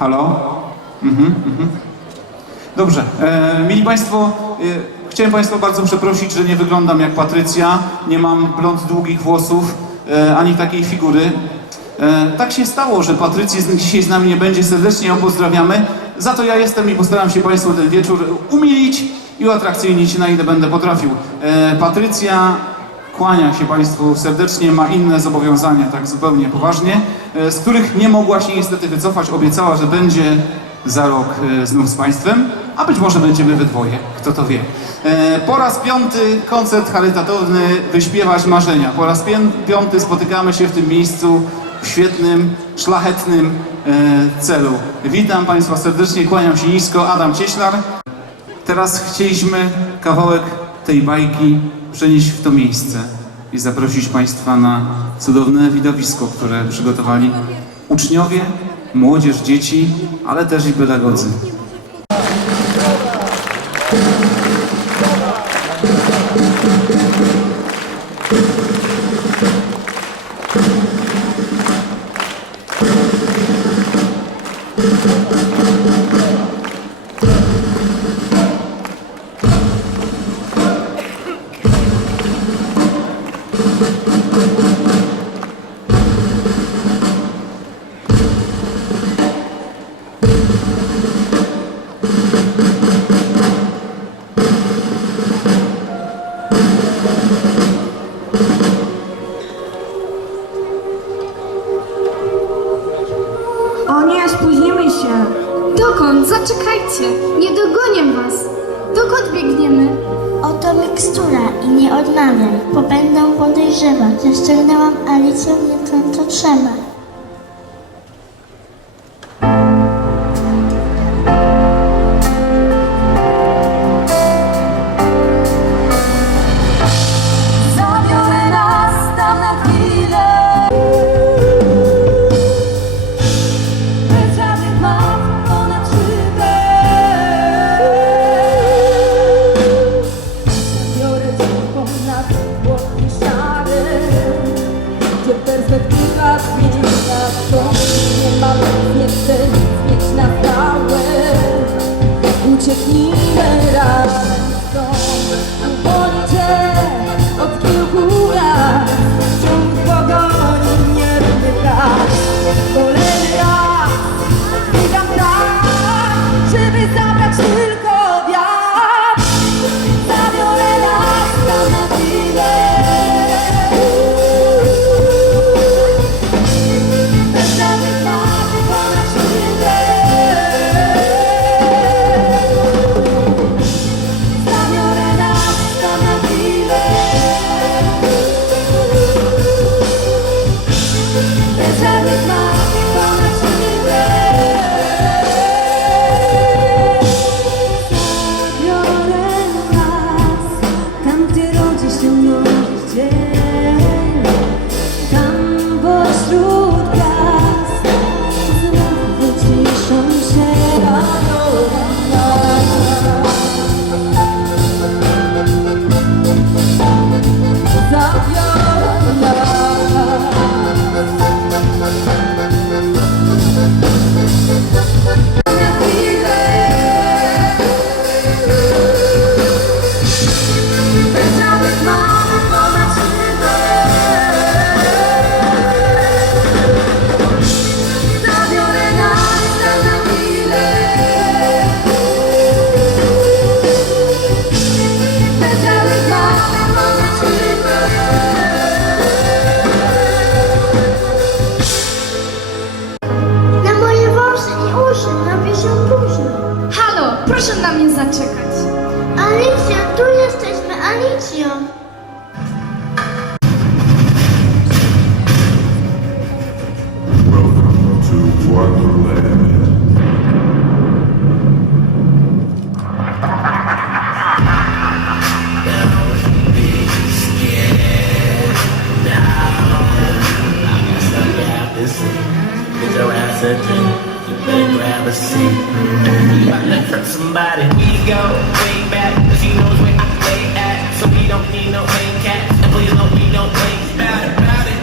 Halo? Mhm, mhm. Dobrze. E, mili Państwo, e, chciałem Państwa bardzo przeprosić, że nie wyglądam jak Patrycja, nie mam blond długich włosów, e, ani takiej figury. E, tak się stało, że Patrycji dzisiaj z nami nie będzie, serdecznie ją pozdrawiamy. Za to ja jestem i postaram się Państwu ten wieczór umilić i uatrakcyjnić na ile będę potrafił. E, Patrycja kłania się Państwu serdecznie, ma inne zobowiązania, tak zupełnie poważnie, e, z których nie mogła się niestety wycofać. Obiecała, że będzie za rok e, znów z Państwem, a być może będziemy we dwoje, kto to wie. E, Po raz piąty koncert charytatywny Wyśpiewać Marzenia. Po raz piąty spotykamy się w tym miejscu w świetnym, szlachetnym celu. Witam Państwa serdecznie, kłaniam się nisko, Adam Cieślar. Teraz chcieliśmy kawałek tej bajki przenieść w to miejsce i zaprosić Państwa na cudowne widowisko, które przygotowali uczniowie, młodzież, dzieci, ale też i pedagodzy. Że ściągnęłam Alicję nie to, co Ucieknijmy razem stąd tu jesteśmy, Alicjo. Welcome to Wonderland. Get your ass a drink. You better grab a seat. You about to hurt somebody. We go way back. Cause he knows need no main cats. And please don't don't play bad about it.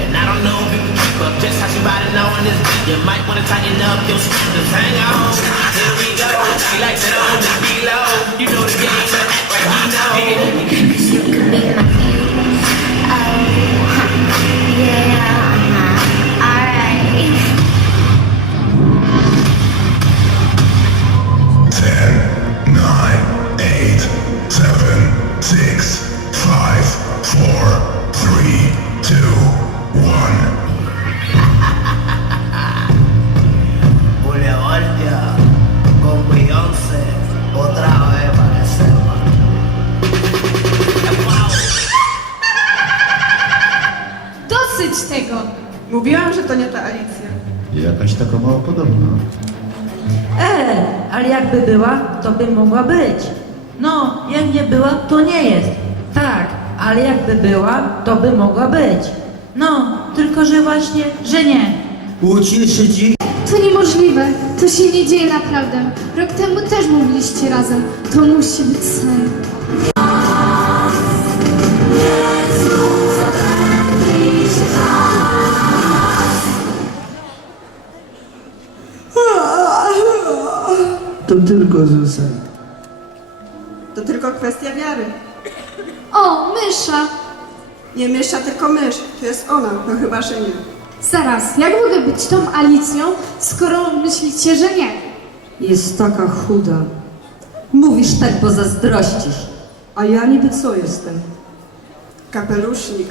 And I don't know if you can keep up. Just how she riding on this beat. You might wanna tighten up your speakers. Hang on. Here we go. She likes it on the below. You know the game, but act like we know. You could be E, ale jakby była, to by mogła być. No, jak nie była, to nie jest. Tak, ale jakby była, to by mogła być. No, tylko że właśnie, że nie. To niemożliwe. To się nie dzieje naprawdę. Rok temu też mówiliście razem. To musi być sen. To tylko Zusa. To tylko kwestia wiary. O, mysza! Nie mysza, tylko mysz. To jest ona, no chyba, że nie. Zaraz, jak mogę być tą Alicją, skoro myślicie, że nie? Jest taka chuda. Mówisz tak, bo zazdrościsz. A ja niby co jestem? Kapelusznik.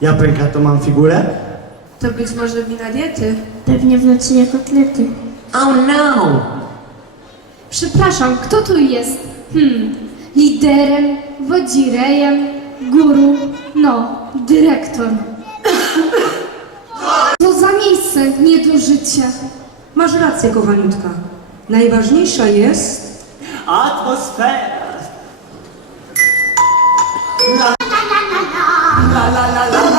Ja pęka to mam figurę? To być może wina diety. Pewnie w nocy jak kotlety. Oh no! Przepraszam, kto tu jest? Hmm, liderem, wodzirejem, guru, no, dyrektor. To za miejsce, nie do życia. Masz rację, kochaniutka. Najważniejsza jest... Atmosfera. La la la la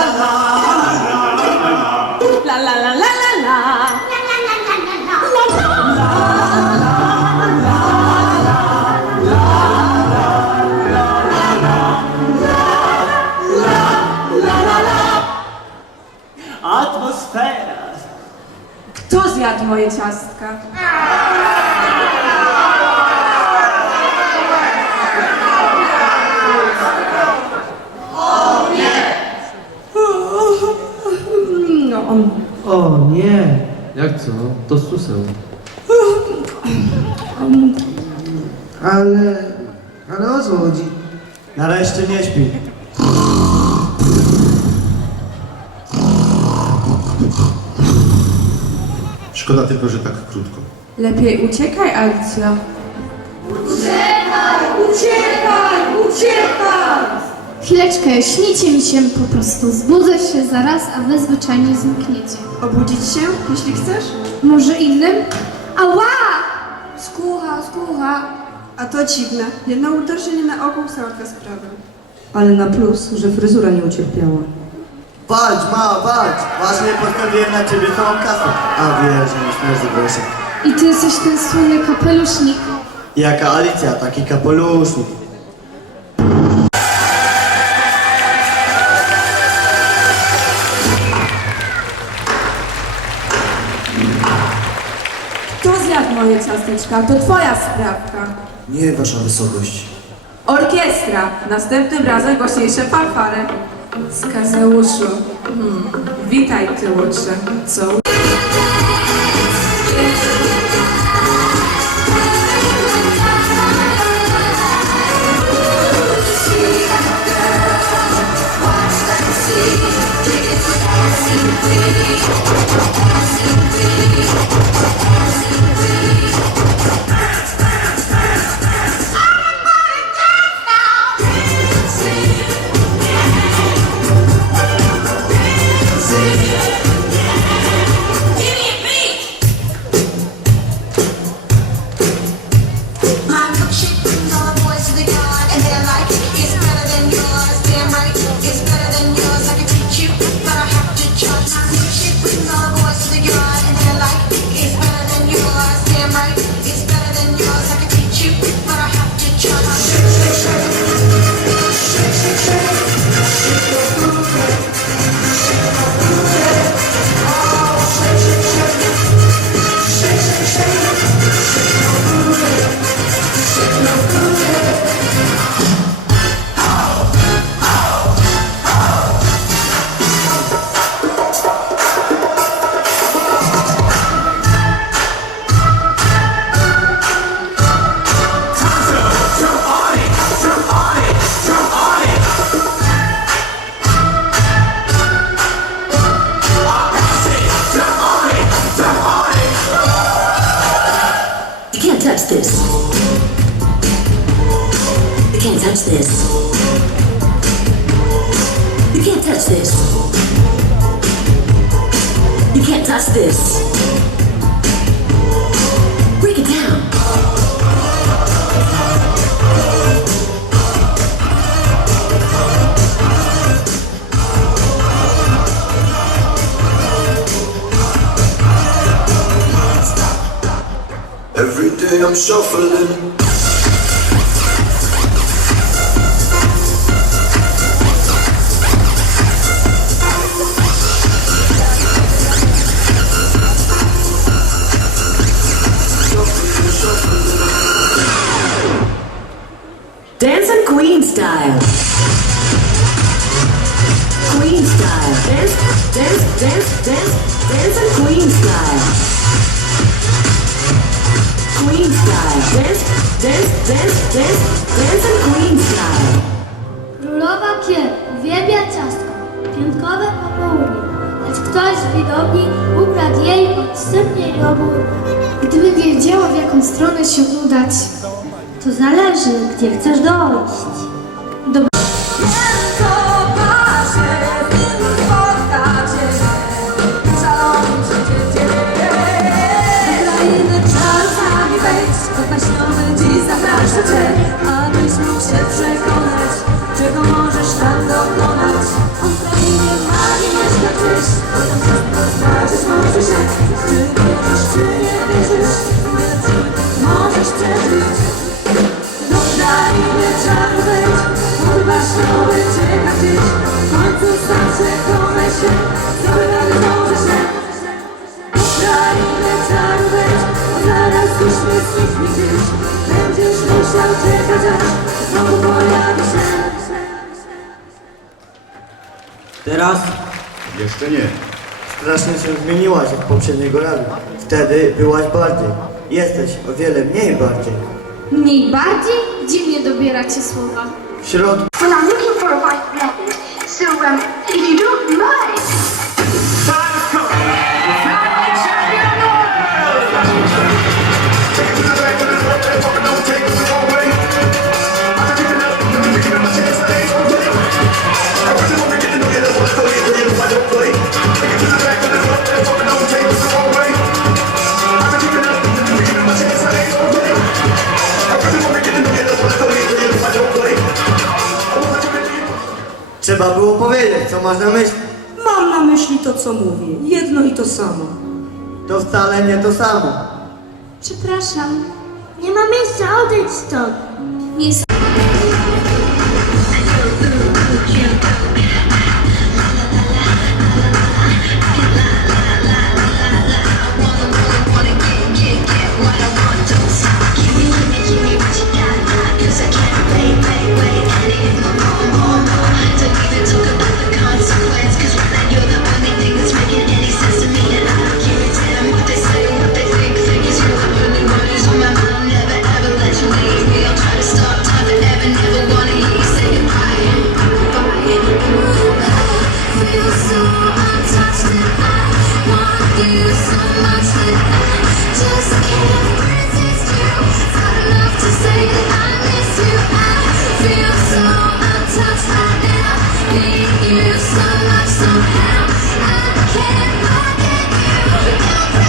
la la. Moje ciastka? No, on O nie. Jak co? To suseł. Ale... Ale o co chodzi? Nareszcie nie śpi. Szkoda tylko, że tak krótko. Lepiej uciekaj, Alicja. Chwileczkę, śnicie mi się po prostu. Zbudzę się zaraz, a wy zwyczajnie znikniecie. Obudzić się, jeśli chcesz? Może innym? Ała! Skóra, skóra. A to dziwne. Jedno uderzenie na ogół załatwia sprawę. Ale na plus, że fryzura nie ucierpiała. Walcz, mała, walcz! Właśnie postawiłem na ciebie całą kasę. A wiesz, że nie groszy. I ty jesteś ten słynny kapelusznik. Jaka Alicja, taki kapelusznik. Kto zjadł moje ciasteczka? To twoja sprawka. Nie, wasza wysokość. Orkiestra. Następnym razem głośniejsze fanfare. Skazeuszu. Hmm. Witaj, ty łucze. Co? You can't touch this. You can't touch this. You can't touch this. Break it down. Every day I'm shuffling. Style. Dance, dance, dance, dance, dancing Queen style. Królowa Kier uwielbia ciastko, piątkowe popołudnie, lecz ktoś z widowni ukradł jej podstępnie jogurt. Gdybym wiedziała, w jaką stronę się udać, to zależy, gdzie chcesz dojść. Do wejdź, podpaśniony dziś zaprasza Cię Abyś mógł się przekonać, czego możesz tam dokonać. On w krainie magii mieszka gdzieś, bo tam wszystko zobaczyć może się. Czy wierzysz, czy nie wierzysz, możesz przeżyć. Do krainy czaru wejdź, podpaśniony czeka gdzieś W końcu sam przekonaj się, co Teraz Jeszcze nie. strasznie się zmieniłaś od poprzedniego razu. Wtedy byłaś bardziej. Jesteś o wiele mniej bardziej. Mniej bardziej dziwnie dobieracie słowa. W środku Well, I'm looking for a white rabbit. So, um, if you don't mind. Trzeba było powiedzieć, co masz na myśli. Mam na myśli to, co mówię. Jedno i to samo. To wcale nie to samo. Przepraszam, Nie ma miejsca, odejdź stąd. nie I can't forget you.